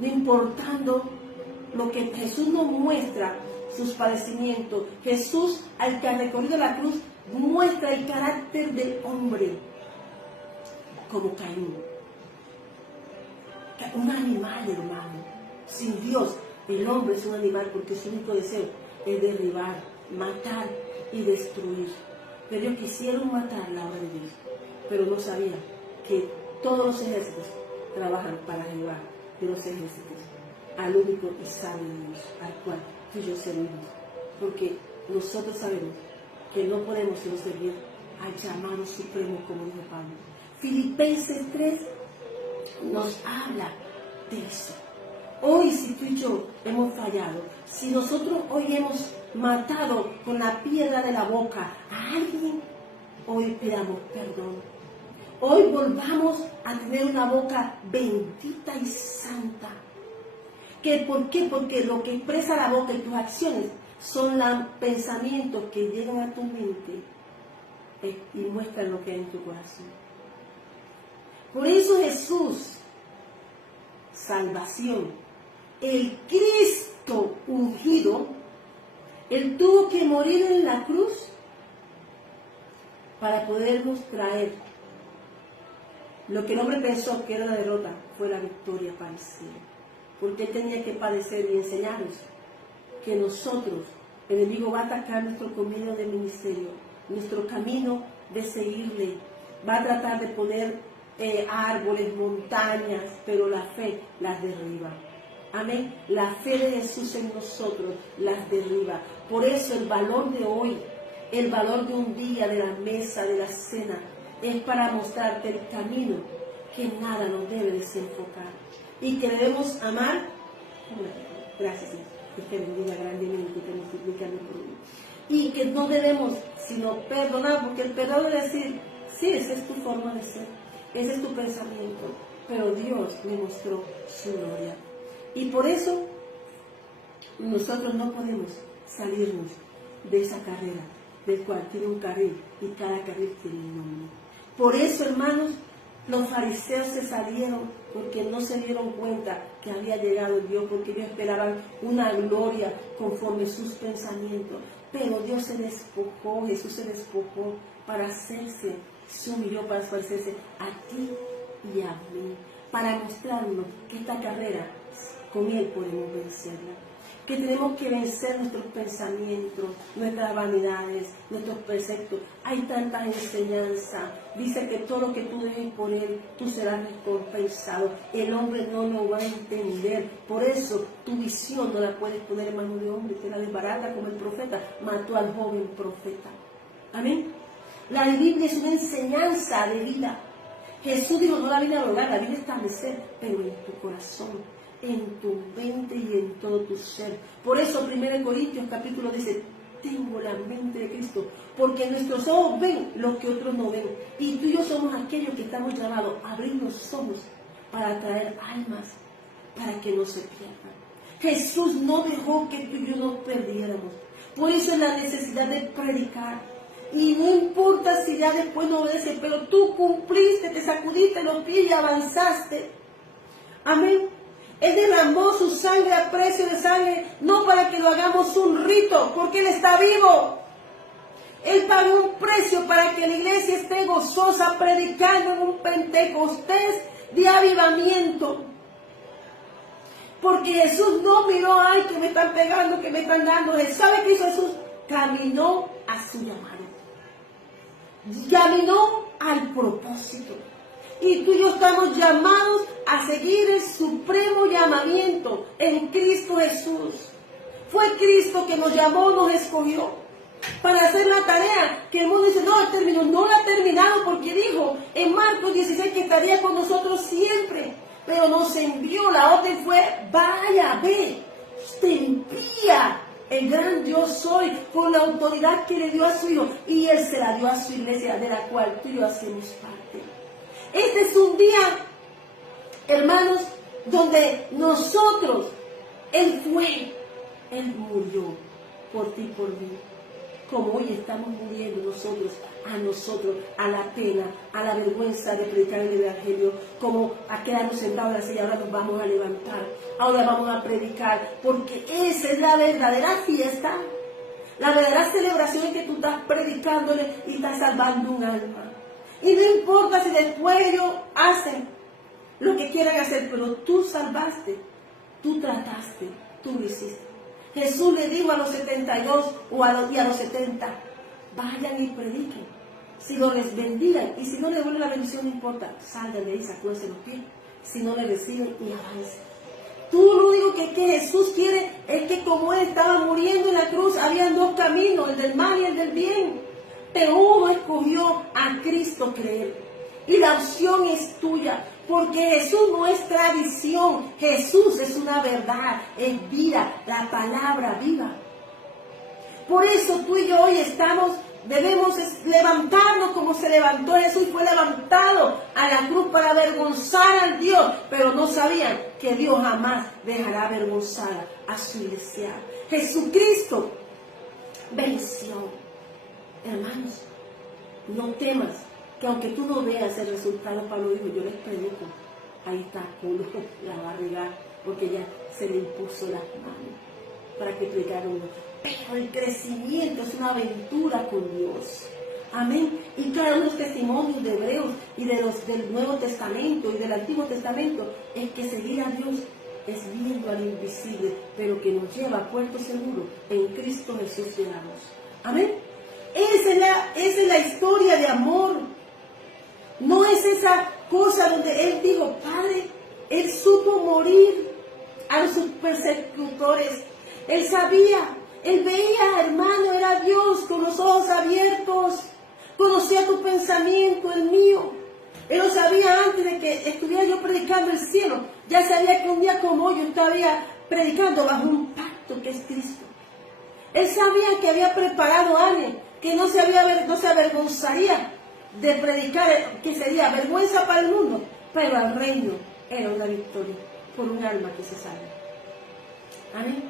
no importando lo que Jesús nos muestra, sus padecimientos. Jesús, al que ha recorrido la cruz, muestra el carácter del hombre como Caín. Un animal, hermano. Sin Dios, el hombre es un animal porque su único deseo es derribar, matar y destruir. Pero ellos quisieron matar la obra de Dios, pero no sabían que todos los ejércitos trabajan para Jehová de los ejércitos, al único y sabio Dios, al cual tú y yo servimos. Porque nosotros sabemos que no podemos sino servir al llamado supremo, como dijo Pablo. Filipenses 3 nos habla de eso. Hoy, si tú y yo hemos fallado, si nosotros hoy hemos matado con la piedra de la boca a alguien, hoy pidamos perdón. Hoy volvamos a tener una boca bendita y santa. ¿Por qué? Porque lo que expresa la boca y tus acciones son los pensamientos que llegan a tu mente y muestran lo que hay en tu corazón. Por eso Jesús, salvación, el Cristo ungido, Él tuvo que morir en la cruz para podernos traer lo que el hombre pensó que era la derrota, fue la victoria para el cielo. Porque Él tenía que padecer y enseñarnos que nosotros, el enemigo va a atacar nuestro camino de ministerio, nuestro camino de seguirle, va a tratar de poner árboles, montañas, pero la fe las derriba. Amén. La fe de Jesús en nosotros las derriba. Por eso el valor de hoy, el valor de un día, de la mesa, de la cena, es para mostrarte el camino que nada nos debe desenfocar y que debemos amar. Gracias, Señor. Que te bendiga grandemente y te multiplique por mí. Y que no debemos sino perdonar, porque el perdón es decir, sí, esa es tu forma de ser, ese es tu pensamiento, pero Dios me mostró su gloria. Y por eso nosotros no podemos salirnos de esa carrera, del cual tiene un carril y cada carril tiene un nombre. Por eso, hermanos, los fariseos se salieron porque no se dieron cuenta que había llegado Dios, porque ellos esperaban una gloria conforme sus pensamientos. Pero Dios se despojó, Jesús se despojó para hacerse, se humilló para parecerse a ti y a mí, para mostrarnos que esta carrera con Él podemos vencerla. Que tenemos que vencer nuestros pensamientos, nuestras vanidades, nuestros preceptos. Hay tanta enseñanza. Dice que todo lo que tú dejes por Él, tú serás recompensado. El hombre no lo va a entender. Por eso tu visión no la puedes poner en manos de hombre. Te la desbarata como el profeta mató al joven profeta. Amén. La Biblia es una enseñanza de vida. Jesús dijo, no la vine a lograr, la vine a establecer, pero en tu corazón, en tu mente y en todo tu ser. Por eso 1 Corintios capítulo dice, tengo la mente de Cristo, porque nuestros ojos ven lo que otros no ven, y tú y yo somos aquellos que estamos llamados a abrir los ojos para atraer almas, para que no se pierdan. Jesús no dejó que tú y yo nos perdiéramos. Por eso es la necesidad de predicar. Y no importa si ya después no obedeces, pero tú cumpliste, te sacudiste los pies y avanzaste. Amén. Él derramó su sangre a precio de sangre, no para que lo hagamos un rito, porque Él está vivo. Él pagó un precio para que la iglesia esté gozosa, predicando en un Pentecostés de avivamiento. Porque Jesús no miró, ay, que me están pegando, que me están dando. ¿Sabe qué hizo Jesús? Caminó a su llamado. Caminó al propósito. Y tú y yo estamos llamados a seguir el supremo llamamiento en Cristo Jesús. Fue Cristo que nos llamó, nos escogió para hacer la tarea que el mundo dice, no, terminó. No la ha terminado porque dijo en Marcos 16 que estaría con nosotros siempre. Pero nos envió, la orden fue, vaya, ve, te envía el gran yo soy con la autoridad que le dio a su Hijo. Y Él se la dio a su iglesia, de la cual tú y yo hacemos parte. Este es un día, hermanos, donde nosotros, Él fue, Él murió por ti y por mí. como hoy estamos muriendo nosotros, a la pena, a la vergüenza de predicar el Evangelio, como a quedarnos sentados así, ahora nos vamos a levantar, ahora vamos a predicar, porque esa es la verdadera fiesta, la verdadera celebración en que tú estás predicándole y estás salvando un alma. Y no importa si después ellos hacen lo que quieran hacer, pero tú salvaste, tú trataste, tú lo hiciste. Jesús le dijo a los 72 y a los 70, vayan y prediquen. Si no les bendigan y si no les devuelven la bendición, no importa, salgan de ahí, sacúdense los pies. Si no les reciben y avancen. Tú lo único que Jesús quiere es que como Él estaba muriendo en la cruz, había dos caminos, el del mal y el del bien. Pero uno escogió a Cristo creer. Y la opción es tuya. Porque Jesús no es tradición, Jesús es una verdad, es vida, la palabra viva. Por eso tú y yo hoy debemos levantarnos como se levantó Jesús, fue levantado a la cruz para avergonzar al Dios, pero no sabían que Dios jamás dejará avergonzada a su iglesia. Jesucristo venció. Hermanos, no temas, que aunque tú no veas el resultado, Pablo dijo, yo les predico, ahí está, uno la va a regar, porque ya se le impuso las manos para que predicaran. Pero el crecimiento es una aventura con Dios. Amén. Y cada uno de los testimonios de Hebreos y del Nuevo Testamento y del Antiguo Testamento es que seguir a Dios es viendo al invisible, pero que nos lleva a puerto seguro. En Cristo Jesús llegamos. Amén. Esa es la historia de amor. No es esa cosa donde Él dijo, Padre, Él supo morir a sus persecutores. Él sabía, Él veía, hermano, era Dios con los ojos abiertos. Conocía tu pensamiento, el mío. Él lo sabía antes de que estuviera yo predicando el cielo. Ya sabía que un día como hoy yo estaría predicando bajo un pacto que es Cristo. Él sabía que había preparado a alguien que no se avergonzaría de predicar, que sería vergüenza para el mundo, pero al reino era una victoria por un alma que se salve. Amén.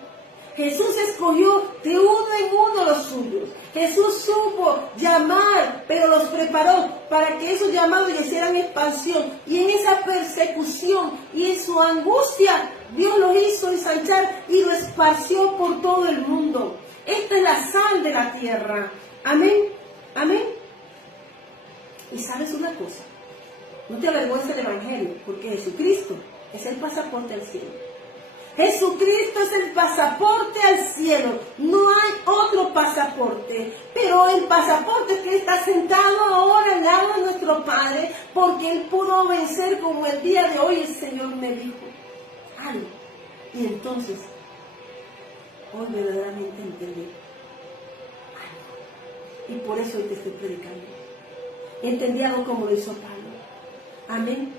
Jesús escogió de uno en uno los suyos. Jesús supo llamar, pero los preparó para que esos llamados hicieran expansión. Y en esa persecución y en su angustia, Dios los hizo ensanchar y lo esparció por todo el mundo. Esta es la sal de la tierra. Amén. Amén. Y sabes una cosa, no te avergüences del Evangelio, porque Jesucristo es el pasaporte al cielo. Jesucristo es el pasaporte al cielo, no hay otro pasaporte, pero el pasaporte es que Él está sentado ahora al lado de nuestro Padre, porque Él pudo vencer como el día de hoy el Señor me dijo algo. Y entonces, hoy verdaderamente entendí algo. Y por eso hoy te estoy predicando. Entendí algo como lo hizo Pablo. Amén.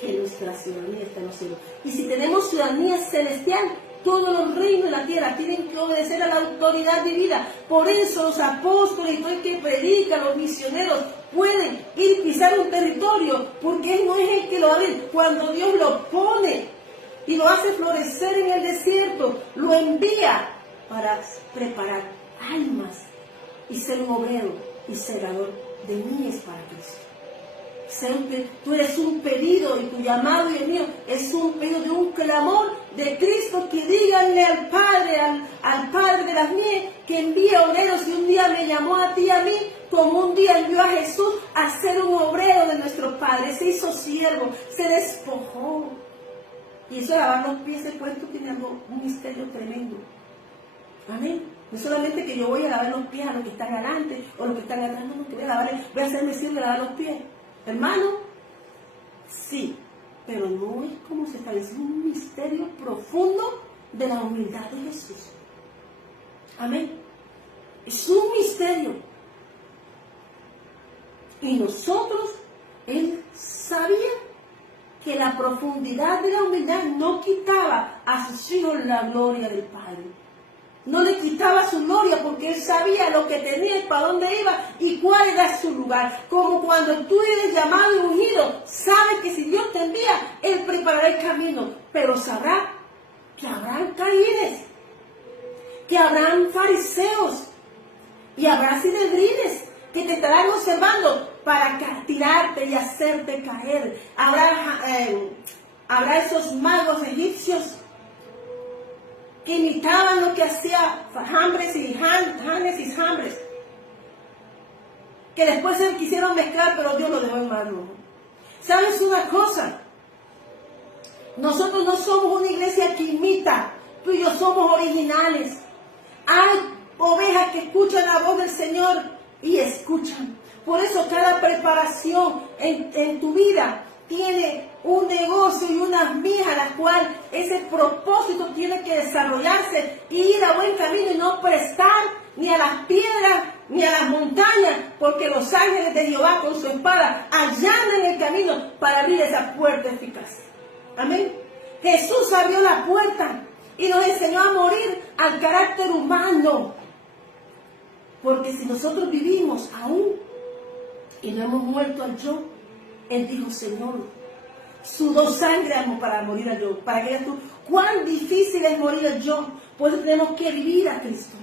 Que nuestra ciudadanía está en los cielos. Y si tenemos ciudadanía celestial, todos los reinos de la tierra tienen que obedecer a la autoridad divina. Por eso los apóstoles y todo el que predica, los misioneros, pueden ir a pisar un territorio, porque Él no es el que lo abre. Cuando Dios lo pone y lo hace florecer en el desierto, lo envía para preparar almas y ser un obrero y segador de mies para Cristo. Tú eres un pedido y tu llamado y el mío es un pedido de un clamor de Cristo, que díganle al Padre de las mies que envíe obreros, y un día me llamó a ti y a mí, como un día envió a Jesús a ser un obrero de nuestro Padre. Se hizo siervo, se despojó. Y eso de lavar los pies, de cuento, tiene un misterio tremendo. Amén. No solamente que yo voy a lavar los pies a los que están adelante o los que están atrás, no, que voy a hacerme siervo de lavar los pies. Hermano, sí, pero no es como se establece, un misterio profundo de la humildad de Jesús. Amén. Es un misterio. Y nosotros, Él sabía que la profundidad de la humildad no quitaba a sus hijos la gloria del Padre. No le quitaba su gloria, porque Él sabía lo que tenía y para dónde iba y cuál era su lugar. Como cuando tú eres llamado y ungido, sabes que si Dios te envía, Él preparará el camino. Pero sabrá que habrán caídes, que habrán fariseos, Y habrá sirebrines que te estarán observando para tirarte y hacerte caer. Habrá esos magos egipcios que imitaban lo que hacía Jambres y Jambres, que después se quisieron mezclar, pero Dios lo dejó en mano. ¿Sabes una cosa? Nosotros no somos una iglesia que imita, tú y yo somos originales. Hay ovejas que escuchan la voz del Señor y escuchan. Por eso cada preparación en tu vida tiene un negocio y unas mijas, la cual ese propósito tiene que desarrollarse y ir a buen camino y no prestar ni a las piedras ni a las montañas, porque los ángeles de Jehová con su espada allanan el camino para abrir esa puerta eficaz. Amén. Jesús abrió la puerta y nos enseñó a morir al carácter humano. Porque si nosotros vivimos aún y no hemos muerto al yo, Él dijo, Señor, sudó sangre para morir al yo. Para que veas tú cuán difícil es morir al yo. Por eso tenemos que vivir a Cristo.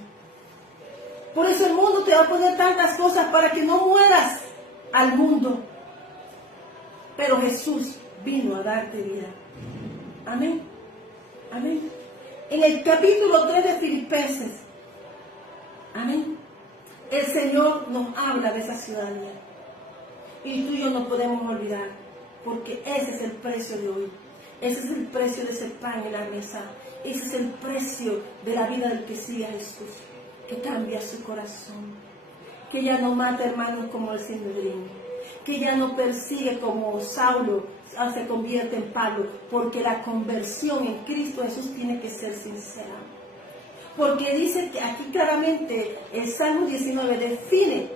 Por eso el mundo te va a poner tantas cosas para que no mueras al mundo. Pero Jesús vino a darte vida. Amén. Amén. En el capítulo 3 de Filipenses, amén, el Señor nos habla de esa ciudadanía. Y tú y yo no podemos olvidar, porque ese es el precio de hoy. Ese es el precio de ese pan en la mesa. Ese es el precio de la vida del que sigue a Jesús, que cambia su corazón, que ya no mata hermanos como el Sanedrín, que ya no persigue como Saulo se convierte en Pablo, porque la conversión en Cristo Jesús tiene que ser sincera. Porque dice que aquí claramente el Salmo 19 define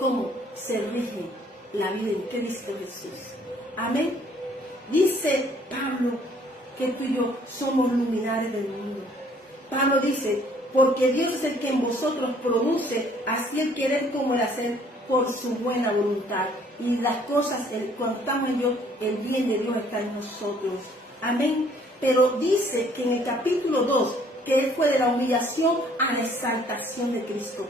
cómo se rige la vida en Cristo Jesús. Amén. Dice Pablo que tú y yo somos luminares del mundo. Pablo dice, porque Dios es el que en vosotros produce así el querer como el hacer por su buena voluntad. Y las cosas, cuando estamos en Dios, el bien de Dios está en nosotros. Amén. Pero dice que en el capítulo 2, que Él fue de la humillación a la exaltación de Cristo.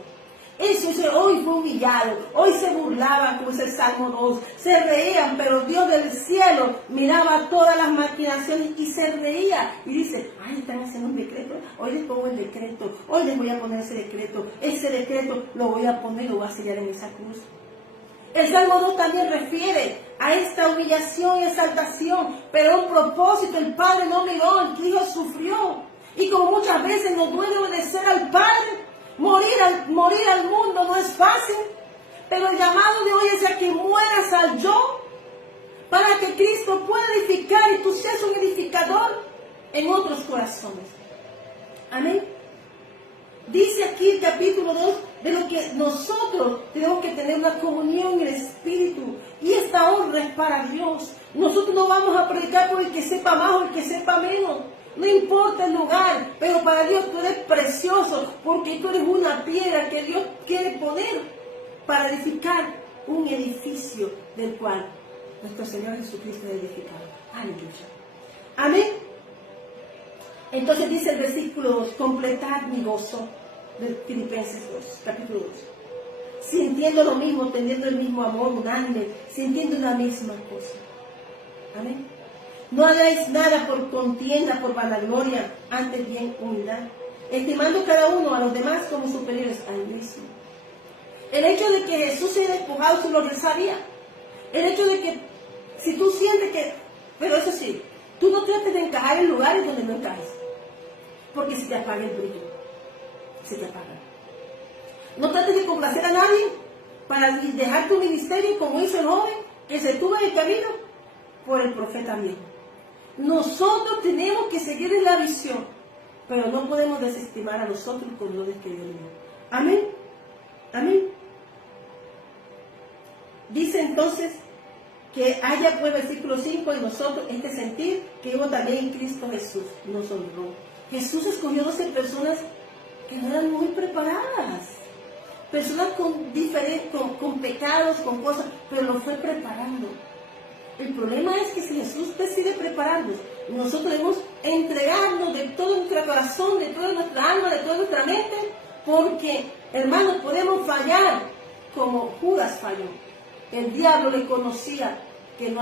Eso dice, hoy fue humillado, hoy se burlaban, como es el Salmo 2, se reían, pero Dios del cielo miraba todas las maquinaciones y se reía. Y dice, ay, están haciendo un decreto, hoy les pongo el decreto, hoy les voy a poner ese decreto lo voy a poner y lo voy a sellar en esa cruz. El Salmo 2 también refiere a esta humillación y exaltación, pero un propósito, el Padre no miró, el Hijo sufrió. Y como muchas veces nos duele obedecer al Padre, morir al mundo no es fácil, pero el llamado de hoy es a que mueras al yo, para que Cristo pueda edificar y tú seas un edificador en otros corazones. Amén. Dice aquí el capítulo 2 de lo que nosotros tenemos que tener una comunión en el Espíritu. Y esta honra es para Dios. Nosotros no vamos a predicar por el que sepa más o el que sepa menos. No importa el lugar, pero para Dios tú eres precioso, porque tú eres una piedra que Dios quiere poner para edificar un edificio del cual nuestro Señor Jesucristo es edificado. Aleluya. Amén. Entonces dice el versículo 2, completad mi gozo, de Filipenses 2, capítulo 2. Sintiendo lo mismo, teniendo el mismo amor, unánime, sintiendo una misma cosa. Amén. No hagáis nada por contienda, por vanagloria, antes bien humildad, estimando cada uno a los demás como superiores a él mismo. El hecho de que Jesús se haya despojado su gloria sabía. El hecho de que, si tú sientes que, pero eso sí, tú no trates de encajar en lugares donde no encajes, porque se te apaga el brillo, se te apaga. No trates de complacer a nadie para dejar tu ministerio como hizo el joven que se tuvo en el camino por el profeta viejo. Nosotros tenemos que seguir en la visión, pero no podemos desestimar a nosotros con dones que Dios dio. Amén. Amén. Dice entonces que haya, pues, versículo 5, en nosotros este sentir que hubo también en Cristo Jesús. Nos honró. Jesús escogió 12 personas que no eran muy preparadas. Personas con pecados, con cosas, pero lo fue preparando. El problema es que si Jesús decide prepararnos, nosotros debemos entregarnos de todo nuestro corazón, de toda nuestra alma, de toda nuestra mente, Porque, hermanos, podemos fallar como Judas falló. El diablo le conocía que no